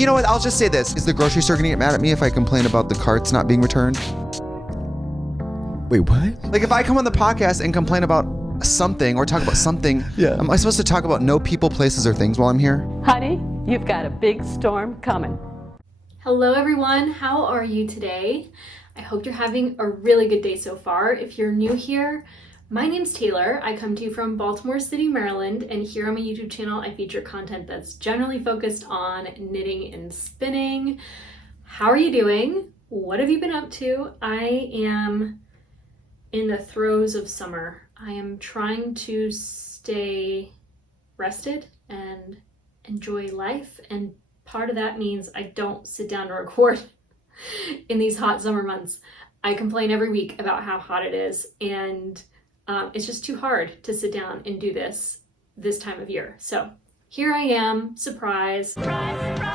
You know what? I'll just say this. Is the grocery store gonna get mad at me if I complain about the carts not being returned? Wait, what? Like if I come on the podcast and complain about something or talk about something, Yeah. am I supposed to talk about no people, places, or things while I'm here? Honey, you've got a big storm coming. Hello everyone, how are you today? I hope you're having a really good day so far. If you're new here, my name's Taylor. I come to you from Baltimore City, Maryland, and here on my YouTube channel I feature content that's generally focused on knitting and spinning. How are you doing? What have you been up to? I am in the throes of summer. I am trying to stay rested and enjoy life, and part of that means I don't sit down to record in these hot summer months. I complain every week about how hot it is, and it's just too hard to sit down and do this time of year. So here I am, surprise. Surprise, surprise.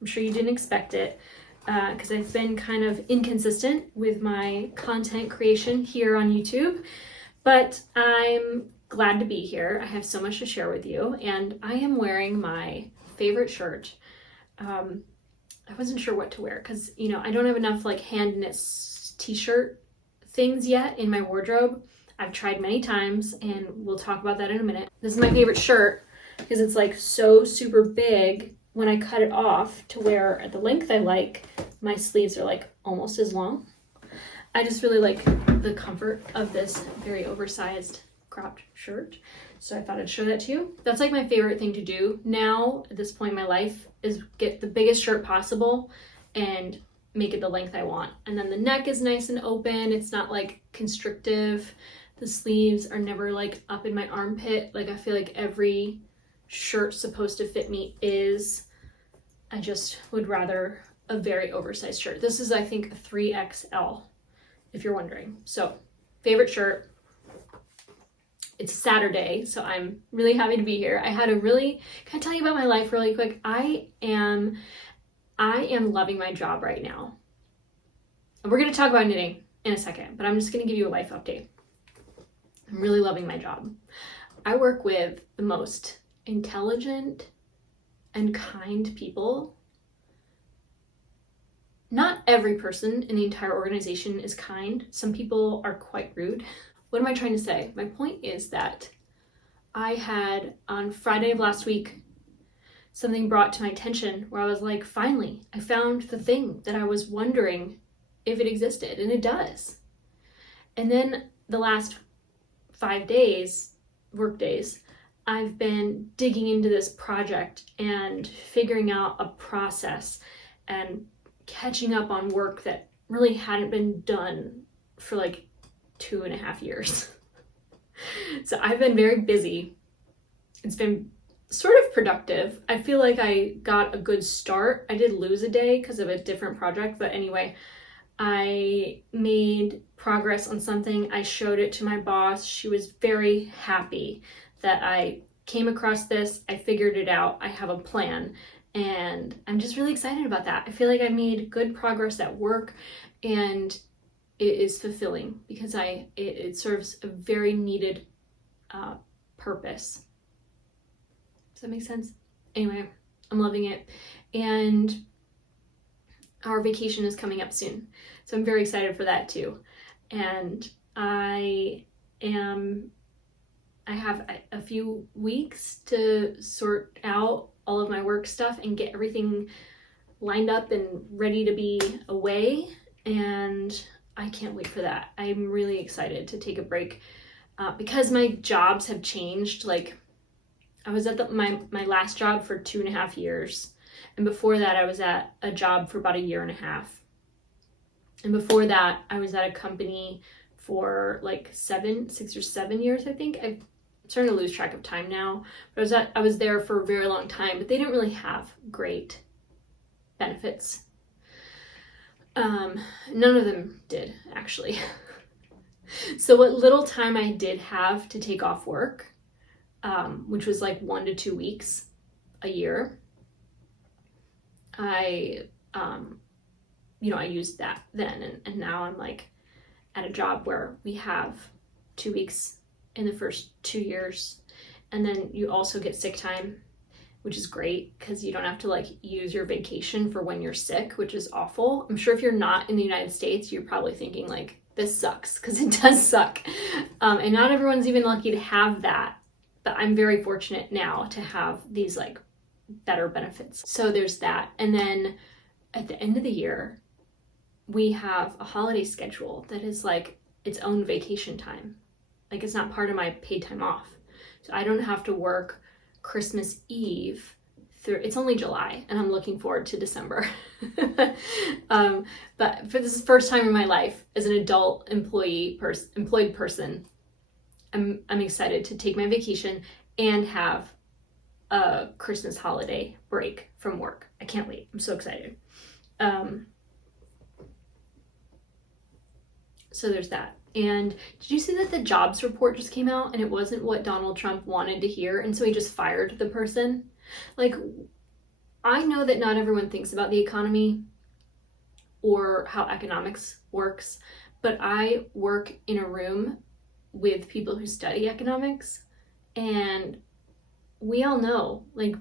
I'm sure you didn't expect it because I've been kind of inconsistent with my content creation here on YouTube, but I'm glad to be here. I have so much to share with you, and I am wearing my favorite shirt. I wasn't sure what to wear because, you know, I don't have enough like hand knit t-shirt things yet in my wardrobe. I've tried many times, and we'll talk about that in a minute. This is my favorite shirt because it's like so super big. When I cut it off to wear at the length I like, my sleeves are like almost as long. I just really like the comfort of this very oversized cropped shirt. So I thought I'd show that to you. That's like my favorite thing to do now at this point in my life, is get the biggest shirt possible and make it the length I want. And then the neck is nice and open. It's not like constrictive. The sleeves are never like up in my armpit. Like I feel like every shirt supposed to fit me is. I just would rather a very oversized shirt. This is, I think, a 3XL, if you're wondering. So favorite shirt. It's Saturday, so I'm really happy to be here. Can I tell you about my life really quick? I am loving my job right now. And we're gonna talk about knitting in a second, but I'm just gonna give you a life update. I'm really loving my job. I work with the most intelligent and kind people. Not every person in the entire organization is kind. Some people are quite rude. What am I trying to say? My point is that I had, on Friday of last week, something brought to my attention where I was like, finally, I found the thing that I was wondering if it existed, and it does. And then the last 5 days, work days, I've been digging into this project and figuring out a process and catching up on work that really hadn't been done for like 2.5 years. So I've been very busy. It's been sort of productive. I feel like I got a good start. I did lose a day because of a different project, but anyway, I made progress on something. I showed it to my boss. She was very happy that I came across this. I figured it out. I have a plan, and I'm just really excited about that. I feel like I made good progress at work, and it is fulfilling because it serves a very needed purpose. Does that make sense? Anyway, I'm loving it. And our vacation is coming up soon, so I'm very excited for that too. And I have a few weeks to sort out all of my work stuff and get everything lined up and ready to be away, and I can't wait for that. I'm really excited to take a break because my jobs have changed. Like I was at my last job for 2.5 years, and before that I was at a job for about 1.5 years, and before that I was at a company for like 6 or 7 years, I think. I'm starting to lose track of time now, but I was there for a very long time, but they didn't really have great benefits. None of them did, actually. So what little time I did have to take off work, which was like 1 to 2 weeks a year, I used that then, and now I'm like at a job where we have 2 weeks in the first 2 years, and then you also get sick time, which is great because you don't have to like use your vacation for when you're sick, which is awful. I'm sure if you're not in the United States, you're probably thinking like, this sucks, because it does suck. And not everyone's even lucky to have that, but I'm very fortunate now to have these like better benefits. So there's that. And then at the end of the year, we have a holiday schedule that is like its own vacation time. Like it's not part of my paid time off. So I don't have to work Christmas Eve through, it's only July, and I'm looking forward to December. But for this is the first time in my life as an adult employed person, I'm excited to take my vacation and have a Christmas holiday break from work. I can't wait. I'm so excited. So there's that. And did you see that the jobs report just came out and it wasn't what Donald Trump wanted to hear, and so he just fired the person? Like, I know that not everyone thinks about the economy or how economics works, but I work in a room with people who study economics, and we all know, like,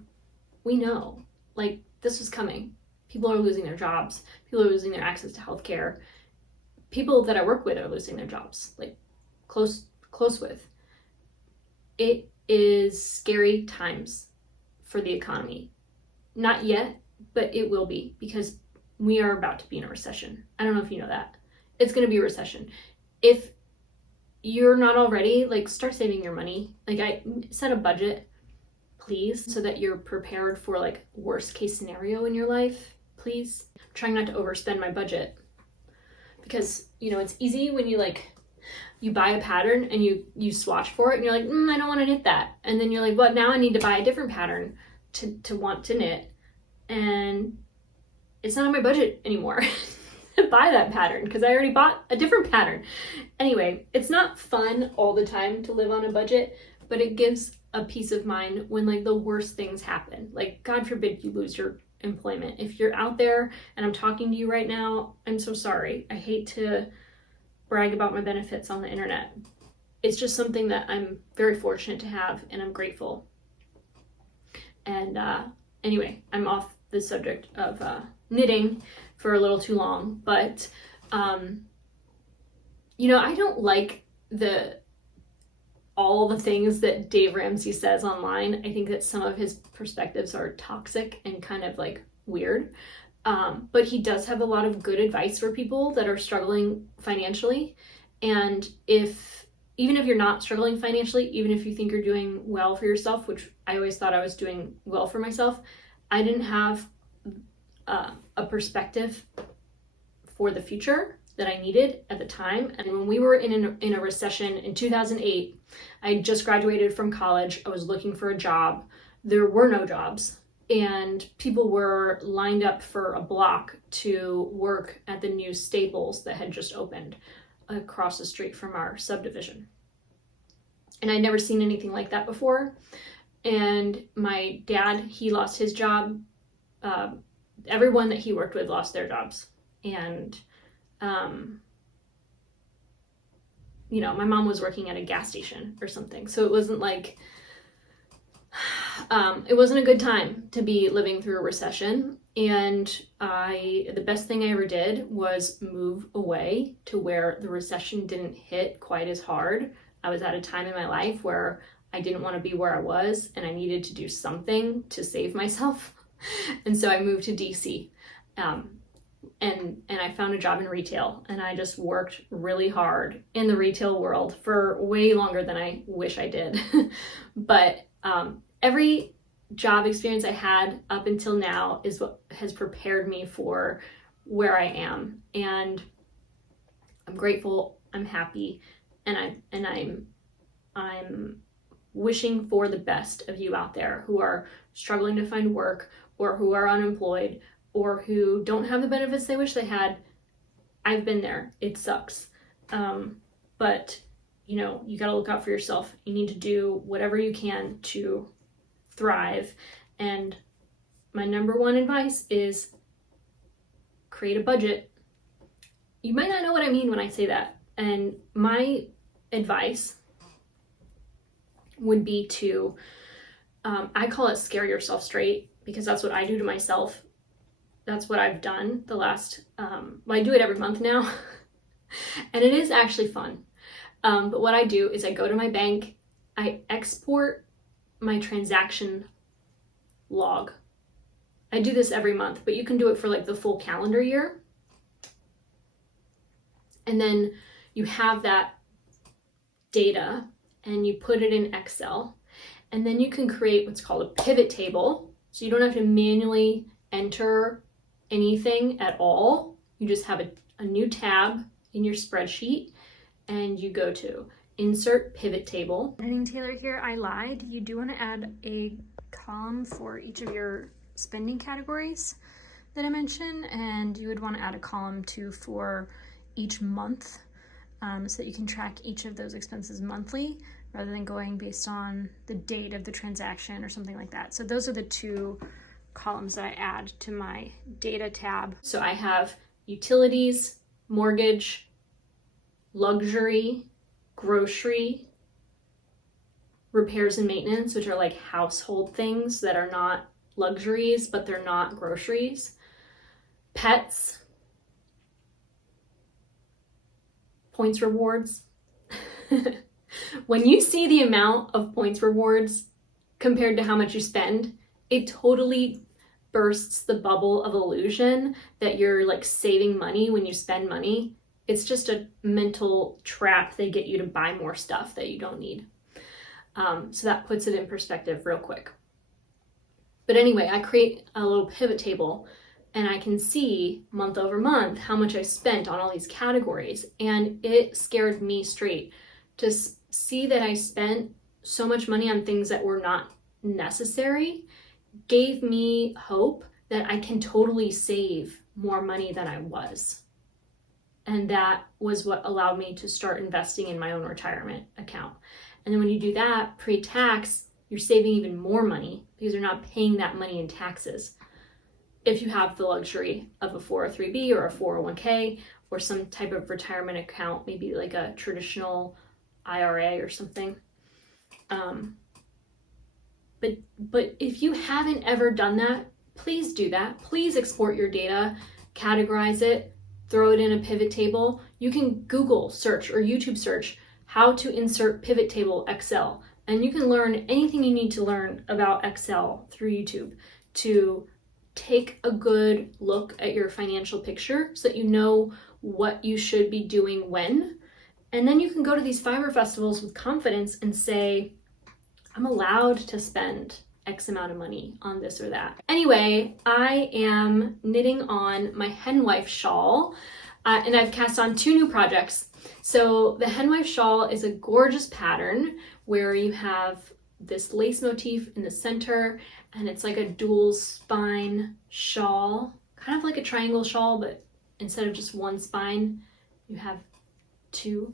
we know, like, this was coming. People are losing their jobs. People are losing their access to healthcare. People that I work with are losing their jobs, like close with. It is scary times for the economy. Not yet, but it will be, because we are about to be in a recession. I don't know if you know that. It's going to be a recession. If you're not already, like, start saving your money. Like, I set a budget, please, so that you're prepared for like worst case scenario in your life, please. I'm trying not to overspend my budget. Because, you know, it's easy when you like, you buy a pattern and you swatch for it and you're like, I don't want to knit that. And then you're like, well, now I need to buy a different pattern to want to knit. And it's not on my budget anymore to buy that pattern because I already bought a different pattern. Anyway, it's not fun all the time to live on a budget, but it gives a peace of mind when like the worst things happen. Like, God forbid you lose your employment. If you're out there and I'm talking to you right now, I'm so sorry. I hate to brag about my benefits on the internet. It's just something that I'm very fortunate to have, and I'm grateful. And anyway, I'm off the subject of knitting for a little too long, but you know, I don't like all the things that Dave Ramsey says online. I think that some of his perspectives are toxic and kind of like weird. But he does have a lot of good advice for people that are struggling financially. And even if you're not struggling financially, even if you think you're doing well for yourself, which I always thought I was doing well for myself, I didn't have a perspective for the future that I needed at the time. And when we were in a recession in 2008, I had just graduated from college. I was looking for a job. There were no jobs, and people were lined up for a block to work at the new Staples that had just opened across the street from our subdivision. And I'd never seen anything like that before. And my dad, he lost his job. Everyone that he worked with lost their jobs. And you know, my mom was working at a gas station or something. So it wasn't like, it wasn't a good time to be living through a recession. And the best thing I ever did was move away to where the recession didn't hit quite as hard. I was at a time in my life where I didn't want to be where I was, and I needed to do something to save myself. And so I moved to DC. And I found a job in retail, and I just worked really hard in the retail world for way longer than I wish I did. But every job experience I had up until now is what has prepared me for where I am. And I'm grateful, I'm happy, and I'm wishing for the best of you out there who are struggling to find work, or who are unemployed, or who don't have the benefits they wish they had. I've been there. It sucks. But, you know, you got to look out for yourself. You need to do whatever you can to thrive. And my number one advice is create a budget. You might not know what I mean when I say that. And my advice would be to I call it scare yourself straight because that's what I do to myself. That's what I've done the last, well, I do it every month now. And it is actually fun. But what I do is I go to my bank, I export my transaction log. I do this every month, but you can do it for like the full calendar year. And then you have that data and you put it in Excel. And then you can create what's called a pivot table. So you don't have to manually enter anything at all. You just have a new tab in your spreadsheet and you go to insert pivot table. Editing Taylor here, I lied. You do want to add a column for each of your spending categories that I mentioned, and you would want to add a column too for each month so that you can track each of those expenses monthly rather than going based on the date of the transaction or something like that. So those are the two columns that I add to my data tab. So I have utilities, mortgage, luxury, grocery, repairs and maintenance, which are like household things that are not luxuries, but they're not groceries, pets, points rewards. When you see the amount of points rewards compared to how much you spend, it totally bursts the bubble of illusion that you're like saving money when you spend money. It's just a mental trap. They get you to buy more stuff that you don't need. So that puts it in perspective real quick. But anyway, I create a little pivot table and I can see month over month how much I spent on all these categories. And it scared me straight to see that I spent so much money on things that were not necessary. Gave me hope that I can totally save more money than I was. And that was what allowed me to start investing in my own retirement account. And then when you do that pre-tax, you're saving even more money because you're not paying that money in taxes. If you have the luxury of a 403b or a 401k or some type of retirement account, maybe like a traditional IRA or something. But if you haven't ever done that, please do that. Please export your data, categorize it, throw it in a pivot table. You can Google search or YouTube search how to insert pivot table Excel, and you can learn anything you need to learn about Excel through YouTube to take a good look at your financial picture so that you know what you should be doing when. And then you can go to these fiber festivals with confidence and say, I'm allowed to spend X amount of money on this or that. Anyway, I am knitting on my henwife shawl and I've cast on 2 new projects. So the henwife shawl is a gorgeous pattern where you have this lace motif in the center and it's like a dual spine shawl, kind of like a triangle shawl, but instead of just one spine, you have 2.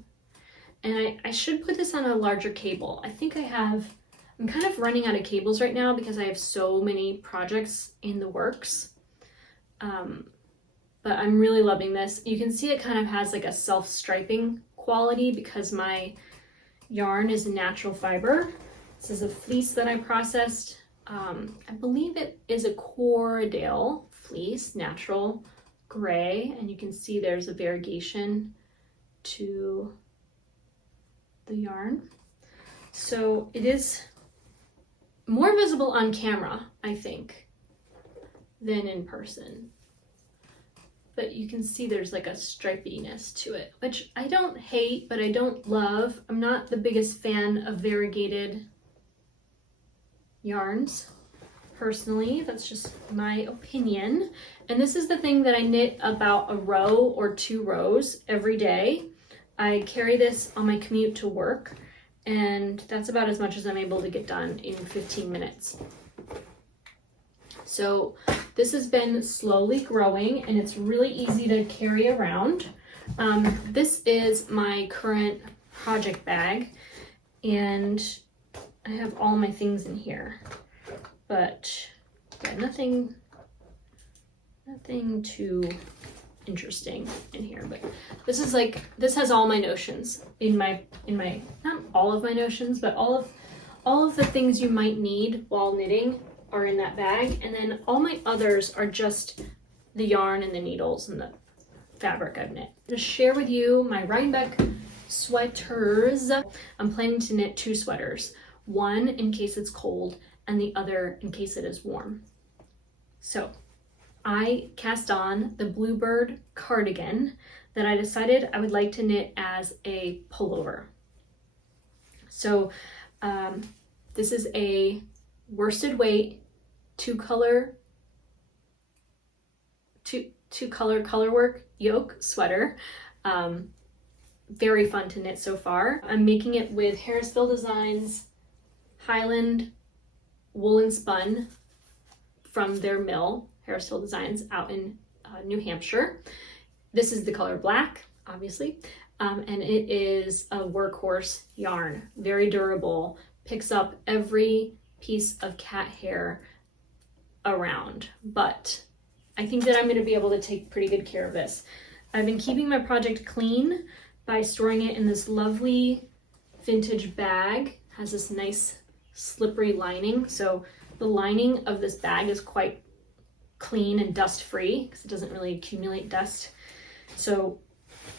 And I should put this on a larger cable. I think I'm kind of running out of cables right now because I have so many projects in the works. But I'm really loving this. You can see it kind of has like a self-striping quality because my yarn is a natural fiber. This is a fleece that I processed. I believe it is a Corriedale fleece, natural gray, and you can see there's a variegation to the yarn. So it is more visible on camera, I think, than in person. But you can see there's like a stripiness to it, which I don't hate, but I don't love. I'm not the biggest fan of variegated yarns, personally. That's just my opinion. And this is the thing that I knit about a row or 2 rows every day. I carry this on my commute to work, and that's about as much as I'm able to get done in 15 minutes. So this has been slowly growing and it's really easy to carry around. This is my current project bag and I have all my things in here, but yeah, nothing too interesting in here. But this has all my notions in my not all of my notions, but all all of the things you might need while knitting are in that bag, and then all my others are just the yarn and the needles and the fabric I've knit. To share with you my Rhinebeck sweaters. I'm planning to knit 2 sweaters, one in case it's cold and the other in case it is warm. So I cast on the Bluebird Cardigan that I decided I would like to knit as a pullover. So this is a worsted weight, two color colorwork yoke sweater. Very fun to knit so far. I'm making it with Harrisville Designs Highland woolen spun from their mill, Harrisville Designs, out in New Hampshire. This is the color black, obviously, and it is a workhorse yarn, very durable, picks up every piece of cat hair around, but I think that I'm going to be able to take pretty good care of this. I've been keeping my project clean by storing it in this lovely vintage bag. It has this nice slippery lining, so the lining of this bag is quite clean and dust free because it doesn't really accumulate dust. So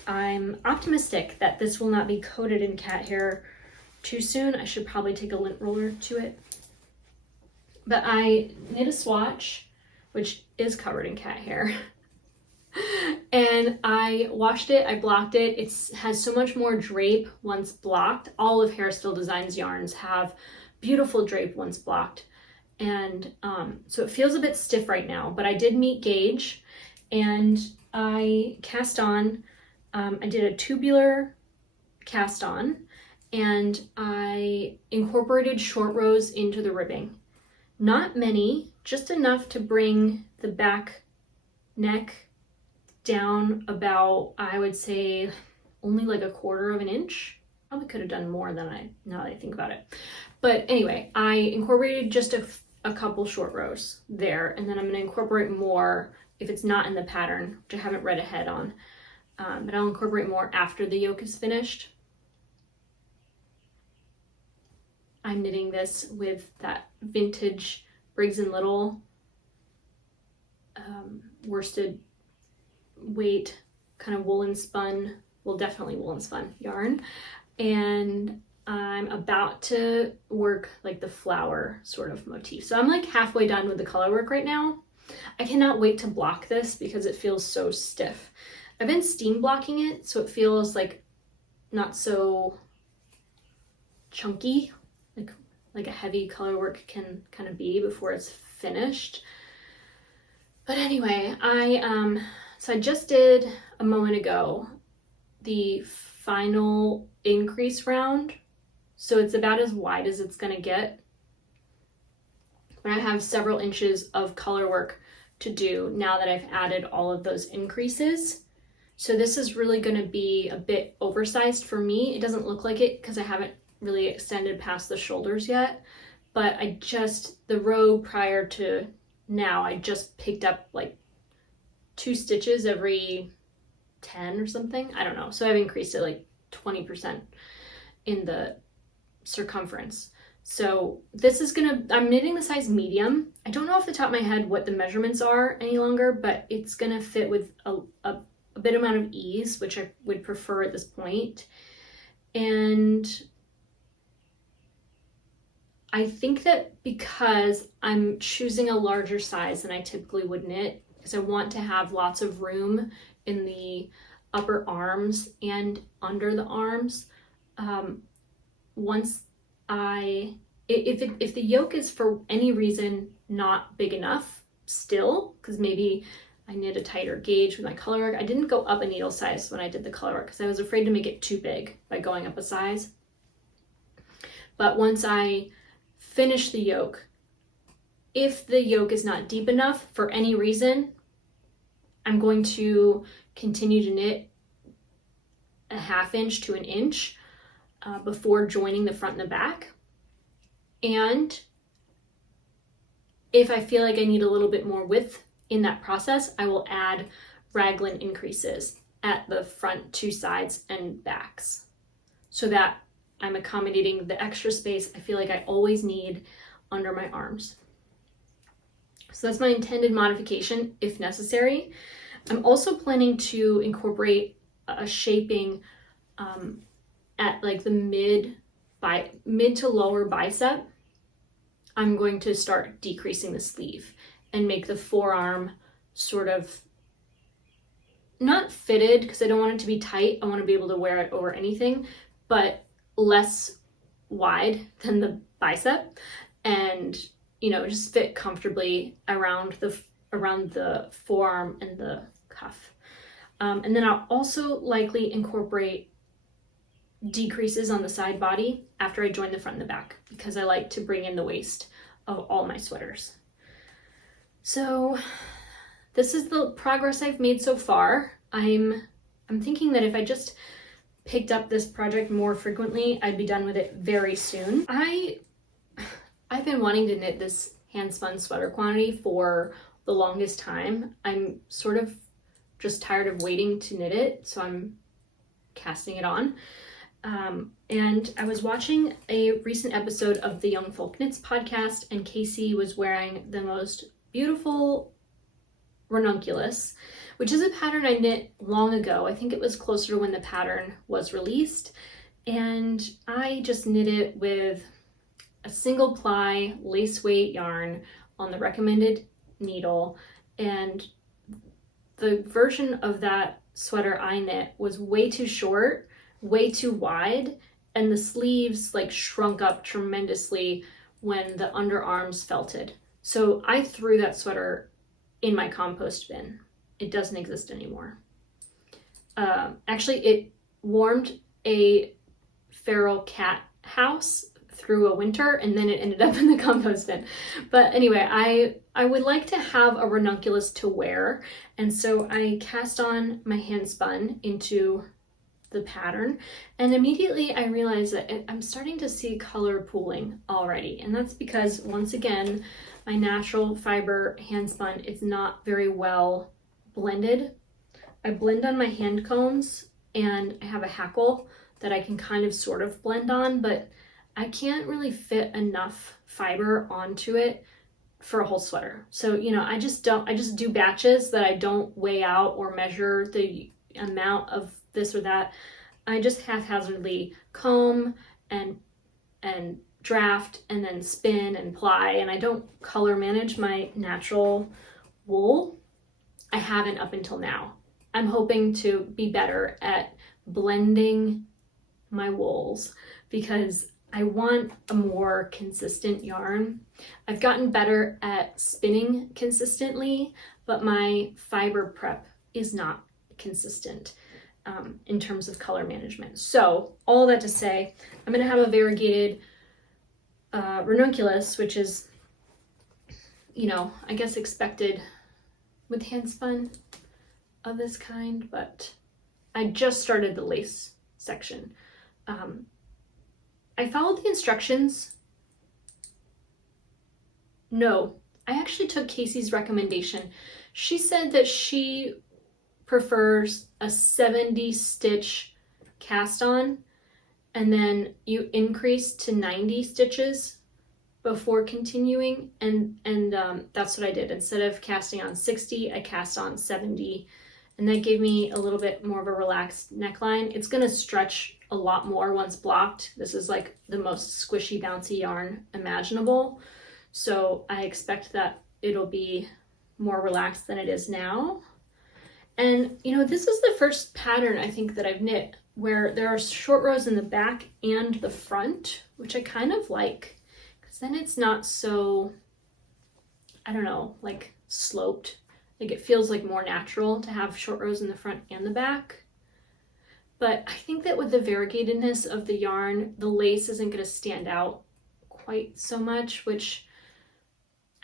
I'm optimistic that this will not be coated in cat hair too soon. I should probably take a lint roller to it. But I knit a swatch, which is covered in cat hair. And I washed it, I blocked it. It has so much more drape once blocked. All of Harrisville Designs yarns have beautiful drape once blocked. And so it feels a bit stiff right now, but I did meet gauge and I cast on, I did a tubular cast on and I incorporated short rows into the ribbing. Not many, just enough to bring the back neck down about, I would say, only like 1/4 of an inch. Probably could have done more than now that I think about it. But anyway, I incorporated just a couple short rows there, and then I'm going to incorporate more if it's not in the pattern, which I haven't read ahead on. But I'll incorporate more after the yoke is finished. I'm knitting this with that vintage Briggs & Little worsted weight kind of woolen spun, well, definitely woolen spun yarn. And I'm about to work like the flower sort of motif. So I'm like halfway done with the color work right now. I cannot wait to block this because it feels so stiff. I've been steam blocking it, so it feels like not so chunky, like a heavy color work can kind of be before it's finished. But anyway, so I just did a moment ago the final increase round. So it's about as wide as it's gonna get. But I have several inches of color work to do now that I've added all of those increases. So this is really gonna be a bit oversized for me. It doesn't look like it because I haven't really extended past the shoulders yet. But the row prior to now, I just picked up like 2 stitches every 10 or something. I don't know. So I've increased it like 20% in the circumference. So this is I'm knitting the size medium. I don't know off the top of my head what the measurements are any longer, but it's gonna fit with a bit amount of ease, which I would prefer at this point. And I think that because I'm choosing a larger size than I typically would knit, because I want to have lots of room in the upper arms and under the arms. If the yoke is for any reason not big enough still, because maybe I knit a tighter gauge with my color work. I didn't go up a needle size when I did the color work because I was afraid to make it too big by going up a size. But once I finish the yoke, if the yoke is not deep enough for any reason, I'm going to continue to knit a 1/2 inch to 1 inch before joining the front and the back. And if I feel like I need a little bit more width in that process, I will add raglan increases at the front 2 sides and backs so that I'm accommodating the extra space I feel like I always need under my arms. So that's my intended modification if necessary. I'm also planning to incorporate a shaping at like the mid to lower bicep. I'm going to start decreasing the sleeve and make the forearm sort of not fitted, because I don't want it to be tight. I want to be able to wear it over anything, but less wide than the bicep, and just fit comfortably around the forearm and the cuff. And then I'll also likely incorporate decreases on the side body after I join the front and the back, because I like to bring in the waist of all my sweaters. So this is the progress I've made so far. I'm thinking that if I just picked up this project more frequently, I'd be done with it very soon. I've been wanting to knit this hand spun sweater quantity for the longest time. I'm sort of just tired of waiting to knit it, so I'm casting it on. And I was watching a recent episode of the Young Folk Knits podcast, and Casey was wearing the most beautiful ranunculus, which is a pattern I knit long ago. I think it was closer to when the pattern was released, and I just knit it with a single ply lace weight yarn on the recommended needle, and the version of that sweater I knit was way too short, way too wide, and the sleeves like shrunk up tremendously when the underarms felted. So I threw that sweater in my compost bin. It doesn't exist anymore. Actually, it warmed a feral cat house through a winter, and then it ended up in the compost bin. But anyway, I would like to have a ranunculus to wear, and so I cast on my hand spun into the pattern, and immediately I realized that I'm starting to see color pooling already, and that's because, once again, my natural fiber hand spun is not very well blended. I blend on my hand combs, and I have a hackle that I can kind of sort of blend on, but I can't really fit enough fiber onto it for a whole sweater. So, I just do batches that I don't weigh out or measure the amount of this or that. I just haphazardly comb and draft and then spin and ply, and I don't color manage my natural wool. I haven't up until now. I'm hoping to be better at blending my wools because I want a more consistent yarn. I've gotten better at spinning consistently, but my fiber prep is not consistent in terms of color management. So all that to say, I'm gonna have a variegated ranunculus, which is, I guess expected with hand spun of this kind, but I just started the lace section. I followed the instructions. No, I actually took Casey's recommendation. She said that she prefers a 70 stitch cast on, and then you increase to 90 stitches before continuing, and that's what I did. Instead of casting on 60, I cast on 70, and that gave me a little bit more of a relaxed neckline. It's gonna stretch a lot more once blocked. This is like the most squishy, bouncy yarn imaginable, so I expect that it'll be more relaxed than it is now. And this is the first pattern I think that I've knit where there are short rows in the back and the front, which I kind of like, because then it's not so, I don't know, like sloped. Like it feels like more natural to have short rows in the front and the back. But I think that with the variegatedness of the yarn, the lace isn't going to stand out quite so much, which,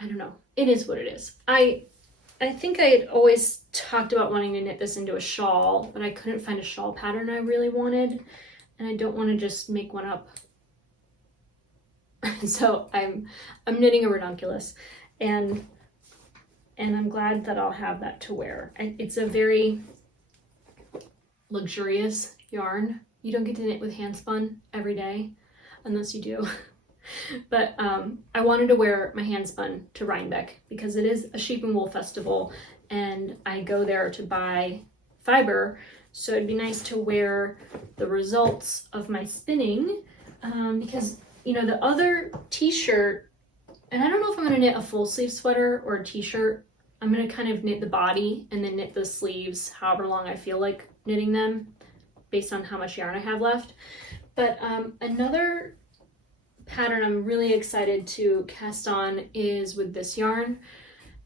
I don't know. It is what it is. I think I had always talked about wanting to knit this into a shawl, but I couldn't find a shawl pattern I really wanted, and I don't want to just make one up. So I'm knitting a ranunculus, and I'm glad that I'll have that to wear. It's a very luxurious yarn. You don't get to knit with hand spun every day, unless you do. But I wanted to wear my hand spun to Rhinebeck because it is a sheep and wool festival, and I go there to buy fiber. So it'd be nice to wear the results of my spinning, because, you know, the other t-shirt, and I don't know if I'm going to knit a full sleeve sweater or a t-shirt. I'm going to kind of knit the body and then knit the sleeves however long I feel like knitting them based on how much yarn I have left. But another pattern I'm really excited to cast on is with this yarn.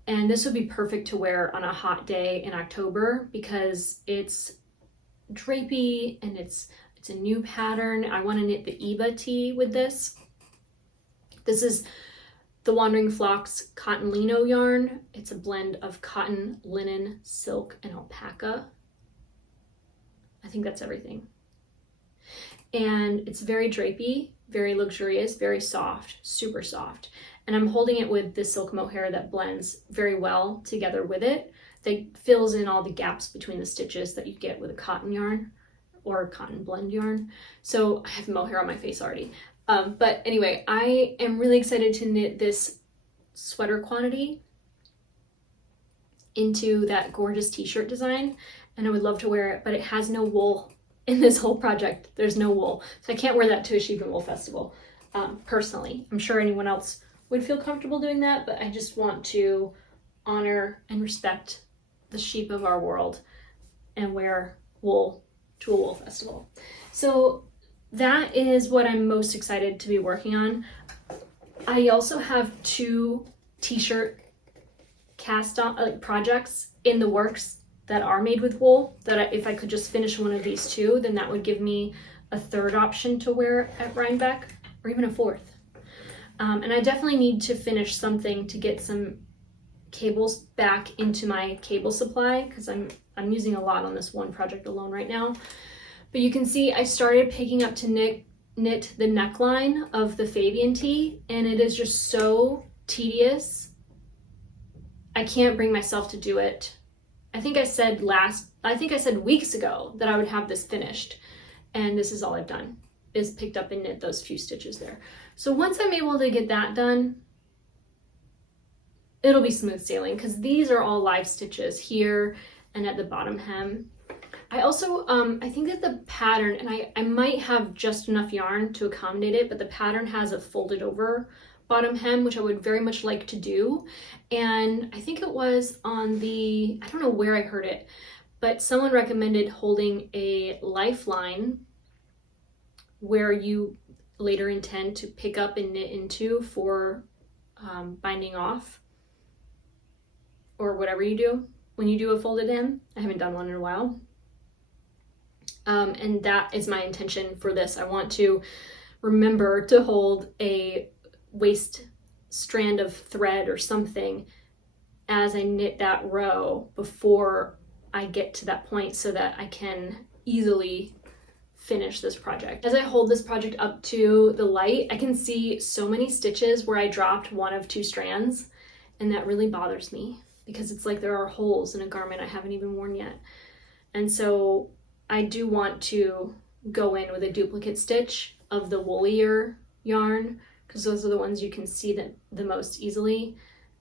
And this would be perfect to wear on a hot day in October because it's drapey and it's a new pattern. I want to knit the Eba tee with this. This is the Wandering Flocks Cotton Lino yarn. It's a blend of cotton, linen, silk, and alpaca. I think that's everything. And it's very drapey, very luxurious, very soft, super soft. And I'm holding it with this silk mohair that blends very well together with it. That fills in all the gaps between the stitches that you get with a cotton yarn or a cotton blend yarn. So I have mohair on my face already. But anyway, I am really excited to knit this sweater quantity into that gorgeous t-shirt design. And I would love to wear it, but it has no wool in this whole project. There's no wool. So I can't wear that to a sheep and wool festival, personally. I'm sure anyone else would feel comfortable doing that, but I just want to honor and respect the sheep of our world and wear wool to a wool festival. So that is what I'm most excited to be working on. I also have 2 t-shirt cast on projects in the works that are made with wool, that if I could just finish one of these 2, then that would give me a 3rd option to wear at Rhinebeck, or even a 4th. And I definitely need to finish something to get some cables back into my cable supply, because I'm using a lot on this one project alone right now. But you can see I started picking up to knit the neckline of the Fabian tee, and it is just so tedious. I can't bring myself to do it. I think I said weeks ago that I would have this finished, and this is all I've done, is picked up and knit those few stitches there. So once I'm able to get that done, it'll be smooth sailing, because these are all live stitches here and at the bottom hem. I also, I think that the pattern, and I might have just enough yarn to accommodate it, but the pattern has a folded over bottom hem, which I would very much like to do. And I think it was on the, I don't know where I heard it, but someone recommended holding a lifeline where you later intend to pick up and knit into for binding off, or whatever you do when you do a folded hem. I haven't done one in a while. And that is my intention for this. I want to remember to hold a waist strand of thread or something as I knit that row before I get to that point, so that I can easily finish this project. As I hold this project up to the light, I can see so many stitches where I dropped one of 2 strands, and that really bothers me, because it's like there are holes in a garment I haven't even worn yet. And so I do want to go in with a duplicate stitch of the woollier yarn, because those are the ones you can see the most easily.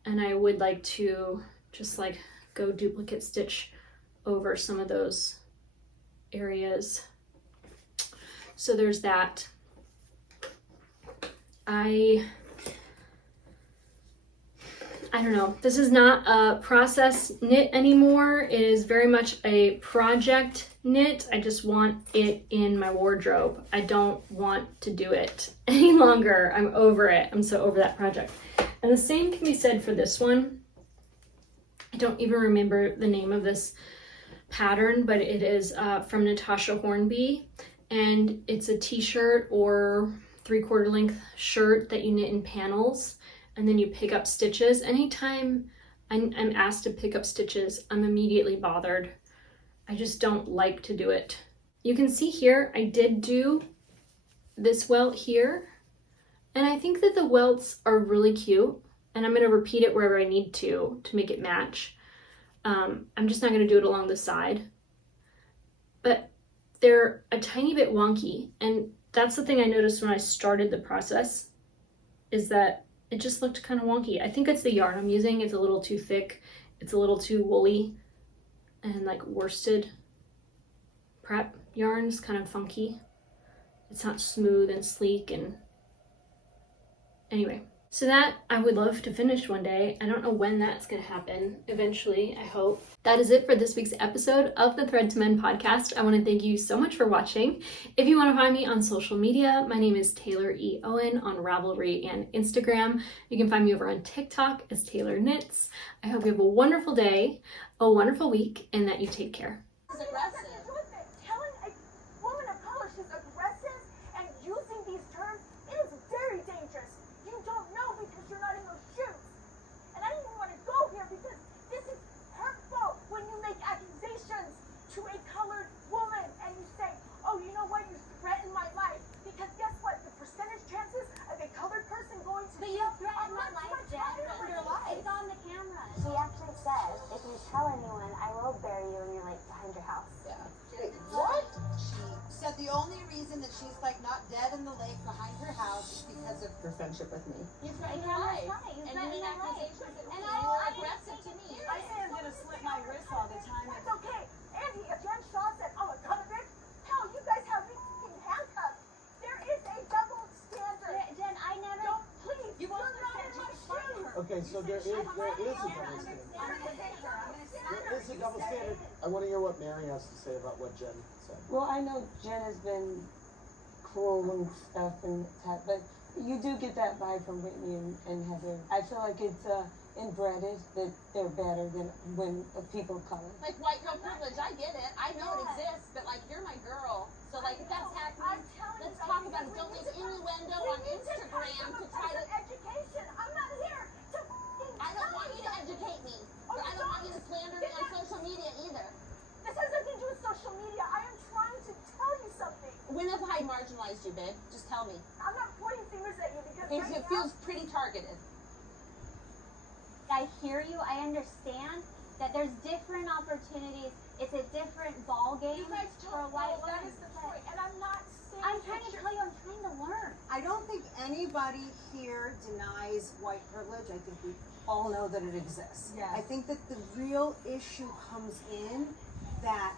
And I would like to just like go duplicate stitch over some of those areas. So there's that. I don't know. This is not a process knit anymore. It is very much a project knit. I just want it in my wardrobe. I don't want to do it any longer. I'm over it. I'm so over that project. And the same can be said for this one. I don't even remember the name of this pattern, but it is from Natasha Hornby. And it's a t-shirt or 3/4 length shirt that you knit in panels, and then you pick up stitches. Anytime I'm asked to pick up stitches, I'm immediately bothered. I just don't like to do it. You can see here, I did do this welt here, and I think that the welts are really cute, and I'm going to repeat it wherever I need to make it match. I'm just not going to do it along the side. But they're a tiny bit wonky. And that's the thing I noticed when I started the process, is that it just looked kind of wonky. I think it's the yarn I'm using. It's a little too thick. It's a little too woolly, and like worsted prep yarn is kind of funky. It's not smooth and sleek. And anyway, so that I would love to finish one day. I don't know when that's gonna happen. Eventually, I hope. That is it for this week's episode of the Thread to Mend podcast. I want to thank you so much for watching. If you want to find me on social media, my name is TAYLOREOWEN on Ravelry and Instagram. You can find me over on TikTok as Taylor Knits. I hope you have a wonderful day, a wonderful week, and that you take care. Telling a woman of color she's aggressive and using these terms, it is very dangerous. You don't know because you're not in those shoes. And I didn't even want to go here because this is hurtful when you make accusations to a colored woman and you say, oh, you know what, you threatened my life. Because guess what, the percentage chances of a colored person going to But you threatened my life, Jen. It's on the camera. She actually said, if you tell anyone, I will bury you in your lake behind your house. Yeah. Wait, what? She said the only reason that she's like not dead in the lake behind her house is because of her friendship with me. You threatened my life. You threatened my life. And you were aggressive to me. I say I'm going to slit my wrist all the time. That's okay. Andy, if Jen Shaw said, I'm a color bitch, hell, you guys have me f***ing handcuffed. There is a double standard. Jen, I never... Don't, please. You won't not in my shoes. Okay, so there is a double standard. There is a double standard. I want to hear what Mary has to say about what Jen said. Well, I know Jen has been cruel and stuff, but you do get that vibe from Whitney and Heather. I feel like it's inbred that they're better than when people of color. Like white girl privilege, I get it. I know it exists, but like you're my girl. So like if that's happening, let's talk about it. Don't leave innuendo on Instagram to try to... Education. I'm not here to I don't want you to educate me. But I don't want you to slander me on social media either. This has nothing to do with social media. I am trying to tell you something. When have I marginalized you, babe? Just tell me. I'm not pointing fingers at you because Because right it now, feels pretty targeted. I hear you. I understand that there's different opportunities. It's a different ball game you guys for a don't white know that woman. is the point. And I'm not saying I'm trying to tell you, I'm trying to learn. I don't think anybody here denies white privilege. I think we all know that it exists. Yeah. I think that the real issue comes in that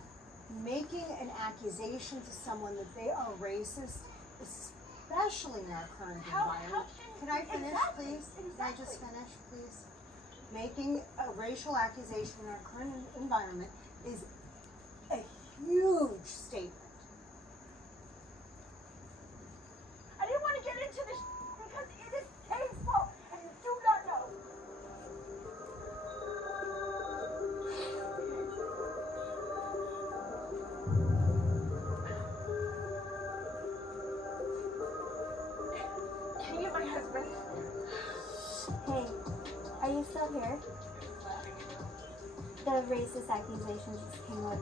making an accusation to someone that they are racist, especially in our current environment. Can I finish, please? Can I just finish, please? Making a racial accusation in our current environment is a huge statement. I didn't want to get into this because it is painful and you do not know. Can you get my husband? Hey, are you still here? The racist accusations just came up.